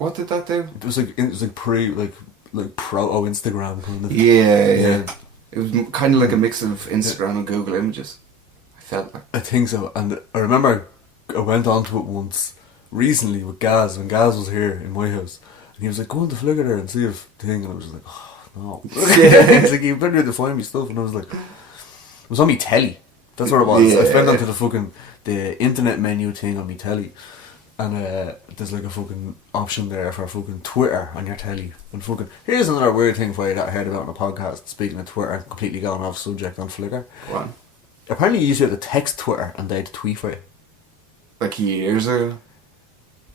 What did that do? It was like proto Instagram kind of. Yeah. It was kind of like a mix of Instagram and Google Images. I felt like. I think so, and I remember I went onto it once recently with Gaz when Gaz was here in my house, and he was like, "Go on to Flickr there and see if thing," and I was just like, "Oh no!" He's like, "You better need to find me stuff," and I was like, "It was on me telly." That's what it was. I went onto the internet menu thing on me telly. And there's like a fucking option there for fucking Twitter on your telly. And fucking, here's another weird thing for you that I heard about on a podcast. Speaking of Twitter, completely going off subject on Flickr. Go on. Apparently you used to be able to text Twitter and they'd tweet for you. Like years ago?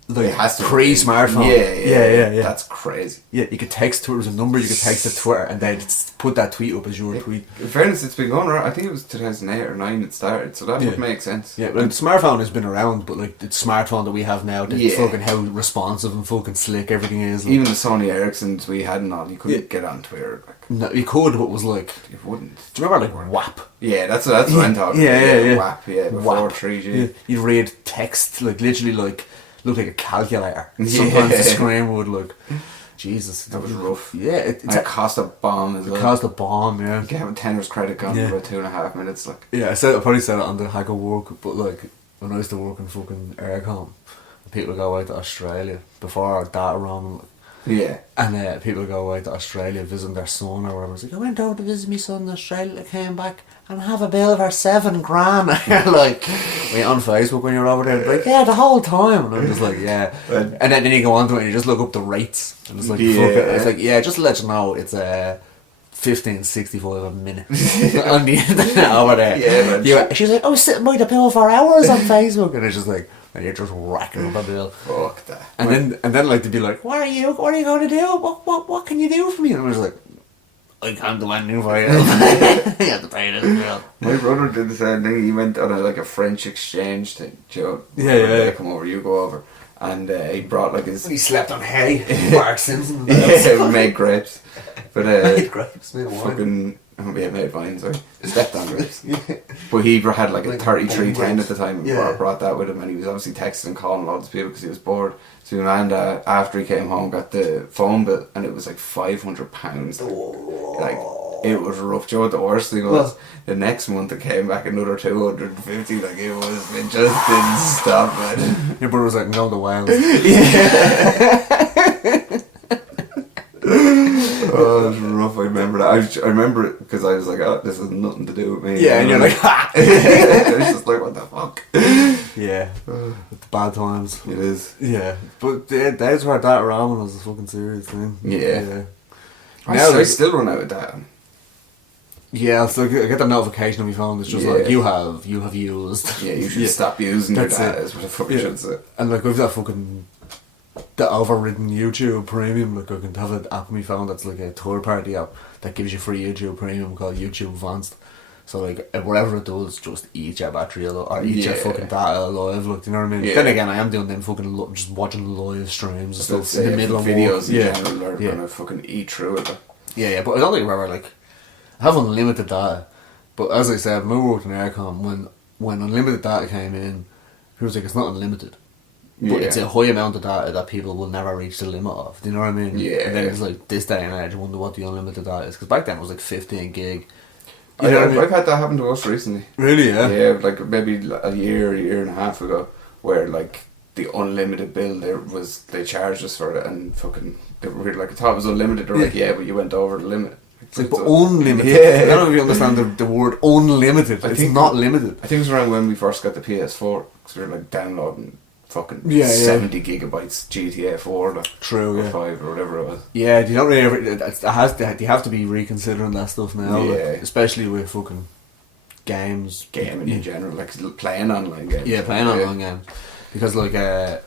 Like it has to pre-smartphone. Yeah. That's crazy. Yeah, you could text Twitter, there was a number you could text to Twitter and they'd put that tweet up as your tweet. In fairness, it's been going around, I think it was 2008 or 2009 it started, so that would make sense. Yeah, like the smartphone has been around, but like the smartphone that we have now, fucking how responsive and fucking slick everything is. Like, even the Sony Ericssons we had and all, you couldn't get on Twitter. Like. No, you could, but it was like... You wouldn't. Do you remember like WAP? Yeah, that's what I'm talking about. Yeah. WAP, before 3G. Yeah. You'd read text, like literally like... Looked like a calculator. Sometimes the screen would look, Jesus, that was rough. Yeah, it cost a bomb as well. It cost a bomb, yeah. You can have a tenner's credit gone in about 2.5 minutes, like. Yeah, I probably said it on the Hack of Work, but like when I used to work in fucking Aircom, people would go out to Australia before our data roaming. Yeah. And people would go out to Australia visiting their son or whatever. I was like, I went out to visit my son in Australia, came back and have a bill for $7,000. You're like, were you on Facebook when you were over there? Like, yeah, the whole time. And I'm just like, yeah. And then you go on to it and you just look up the rates. And it's like, fuck it. It's like, yeah, just to let you know, it's $15.65 a minute on the internet over there. Yeah, man. She's like, I was sitting by the bill for hours on Facebook. And it's just like, and you're just racking up a bill. Fuck that. And then like they'd be like, what are you going to do? What can you do for me? And I was like, I can't do anything for you. You have to pay this bill. My brother did the same thing. He went on a French exchange thing. Joe. Yeah. Come over, you go over. And he brought like his... He slept on hay. Mark Simpson. Yeah, made grapes. But made grapes, made wine. Fucking... made wine, sorry. Slept on grapes. But he had like a 3310 at the time and brought that with him, and he was obviously texting and calling loads of people because he was bored. So Amanda, after he came home, got the phone bill and it was like £500. Like, it was rough. Joe, the worst thing was the next month it came back another 250. Like, it just didn't stop, man. Your brother was like, no, the Wales. Oh, it was rough. I remember that. I remember it because I was like, oh, this has nothing to do with me. Yeah, and you're like, ha! I was just like, what the fuck? Yeah. The bad times. It is. Yeah. But days where data ramen was a fucking serious thing. Yeah. I still run out of data. Yeah, so I get that notification on my phone. It's just like, you have used. Yeah, you should stop using your data, is what the fuck you should say. And like, we've that fucking... the overridden YouTube Premium, like I can have an app on my phone that's like a third party app that gives you free YouTube Premium called YouTube Advanced. So like whatever it does, just eat your battery or eat your fucking data alive. Like, you know what I mean? Then again, I am doing them fucking just watching live streams and stuff in the middle of videos in general are gonna fucking eat through it. Yeah, but I don't think we're like I have unlimited data. But as I said, when we worked in Aircom, when unlimited data came in, people was like, it's not unlimited. But it's a high amount of data that people will never reach the limit of. Do you know what I mean? Yeah. And then it's like this day and age, I wonder what the unlimited data is. Because back then it was like 15 gig. I've had that happen to us recently. Really, yeah? Yeah, like maybe a year and a half ago, where like the unlimited bill they charged us for it and fucking, they were like, I thought it was unlimited. They're like, yeah, but you went over the limit. It's like, but unlimited. Yeah. I don't know if you understand the word unlimited. It's not limited. I think it was around when we first got the PS4, because we were like downloading fucking 70 gigabytes GTA 4 like, True, or 5 or whatever it was. Yeah, you don't really you have to be reconsidering that stuff now, like, especially with fucking games. Gaming in general, like playing online games. Yeah, playing online games. Because like I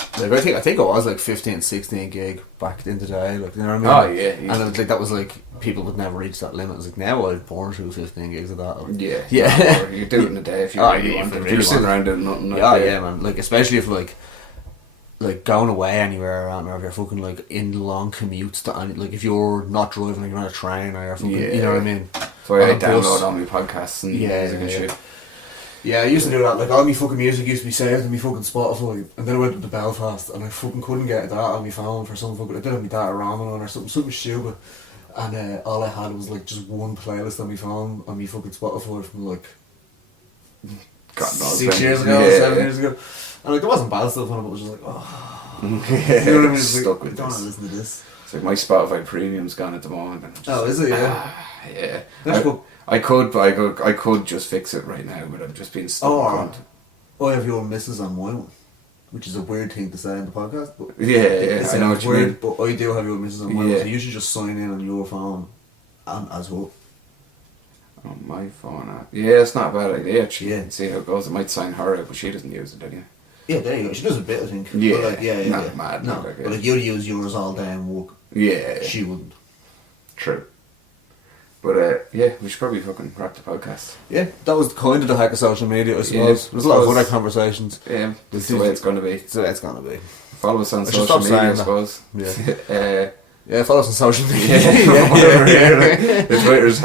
think it was like 15, 16 gig back in the day, like, you know what I mean? Oh yeah. And it was like, that was like, people would never reach that limit. It was like, now I've born through 15 gigs of that. Like, yeah. You do it in a day if you really want to. You're sitting around doing nothing. Yeah, man. Like, especially if like going away anywhere around, or if you're fucking like in long commutes to any, like if you're not driving, like you're on a train or you're fucking, you know what I mean? So I download all my podcasts and music and shit. Yeah, I used to do that. Like, all my fucking music used to be saved in my fucking Spotify, and then I went to Belfast, and I fucking couldn't get that on my phone for some fucking. I did have my data ramen on or something stupid, and all I had was like just one playlist on my phone on my fucking Spotify from like God knows 6 years ago, 7 years ago, and like there wasn't bad stuff on it, but it was just like, oh, you know what I mean? It's Stuck like, with I don't this. want to listen to this. It's like my Spotify Premium's gone at the moment. And I'm just Oh, is it? Yeah. yeah. That's cool. I could, but I could just fix it right now, but I'm just being stuck. I have your missus on my one, which is a weird thing to say in the podcast. But Yeah, I know what you mean. But I do have your missus on my one, Yeah. so you should just sign in on your phone and as well. On my phone. Yeah, it's not a bad idea. Actually. Yeah. See how it goes. It might sign her out, but she doesn't use it anyway. Yeah, there you go. She does a bit, I think. Yeah, But like, yeah. not mad, No, not like but it. like you'd use yours all day and work. Yeah, She wouldn't. true. But yeah, we should probably fucking wrap the podcast. Yeah, that was kind of the hack of social media, I suppose. Yeah, There's a lot of suppose. other conversations. Yeah, this is the way it's going to be. So that's gonna be. Follow us on I should social stop media, I saying suppose. Yeah. Yeah, follow us on social media. The Twitter's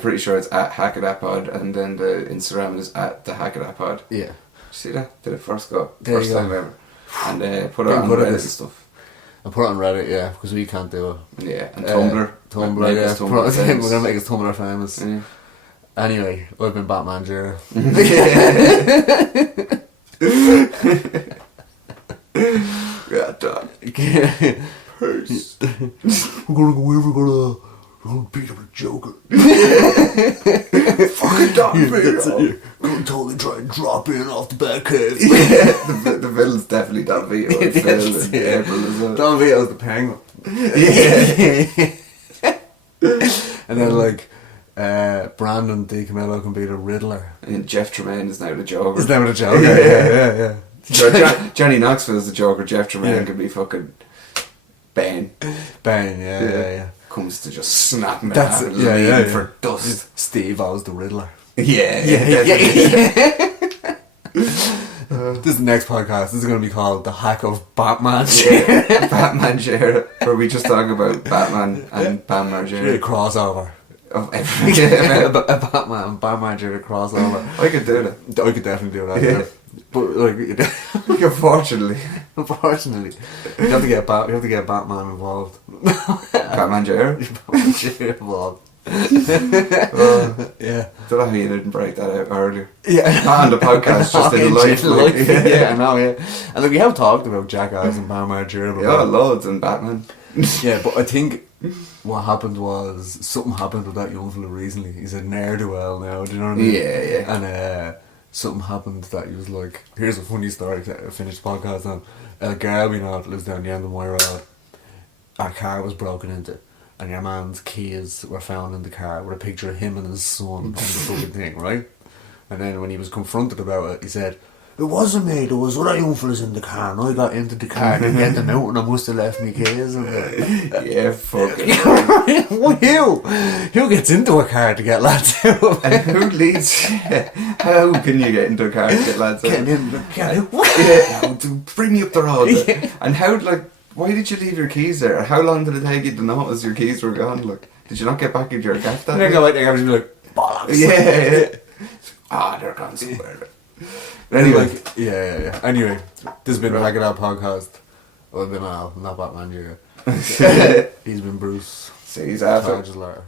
pretty sure it's at HackAdatPod, and then the Instagram is at the HackAdatPod. Yeah. See that? Did it first go? There First you go. time ever. And put it Getting on good at Reddit and this. stuff. And put it on Reddit, yeah, because we can't do it. Yeah, and Tumblr. Tumblr, Make yeah. us Tumblr famous. We're gonna make us Tumblr famous. Yeah. Anyway, I've been Batman Jera. Yeah, done. Peace. We're gonna go in, we're gonna beat up the Joker. Fucking done, You're gonna totally try and drop in off the back cave. Yeah, the villain's definitely Don Vito and Phil in April as well. Don Vito's the penguin. And then like Brandon DiCamillo can be the Riddler. And Jeff Tremaine is now the Joker. His name of the Joker. Yeah. Johnny Knoxville's the Joker. Jeff Tremaine Yeah. could be fucking Bane. Bane, yeah. Comes to just snap him That's and it. Yeah. for dust. Steve O's the Riddler. Yeah. This is the next podcast. This is going to be called The Hack of Batman. Yeah. Batman Jera, where we just talk about Batman and Batman Really Jera. crossover. Of everything. A Batman and Batman Jera crossover. I could do that. I could definitely do that. Yeah. Yeah. But like, Unfortunately. unfortunately, you have to get Batman involved. Batman Jera. Batman Jera involved. Yeah. Don't know how you didn't break that out earlier. Yeah. Not on the podcast, just in life. Like, Yeah, I know, yeah. And like, we have talked about Jackass and Batman Jera before. Yeah, loads and Batman. Yeah, but I think what happened was something happened with that young fella recently. He's a ne'er-do-well now, do you know what I mean? Yeah. And something happened that he was like, here's a funny story to finish the podcast on. A girl we know that lives down the end of my road, our car was broken into, and your man's keys were found in the car with a picture of him and his son on the fucking thing, right? And then when he was confronted about it, he said, "It wasn't me, there was other young fellas in the car, and I got into the car to get them out, and I must have left me keys." And Yeah, fucking. Who gets into a car to get lads out? And who leads? How can you get into a car to get lads out? Getting in the car. Yeah, to bring me up the road. And how, like, why did you leave your keys there? How long did it take you to notice your keys were gone? Like, did you not get back into your gaff that And then day? go out there and be like, bollocks. Yeah. Ah, they're gone somewhere. Anyway. Anyway. Yeah. Anyway, this has been the Hack It Out podcast. I've been Al, not Batman Jr. He's been Bruce. See, he's after. Charges later.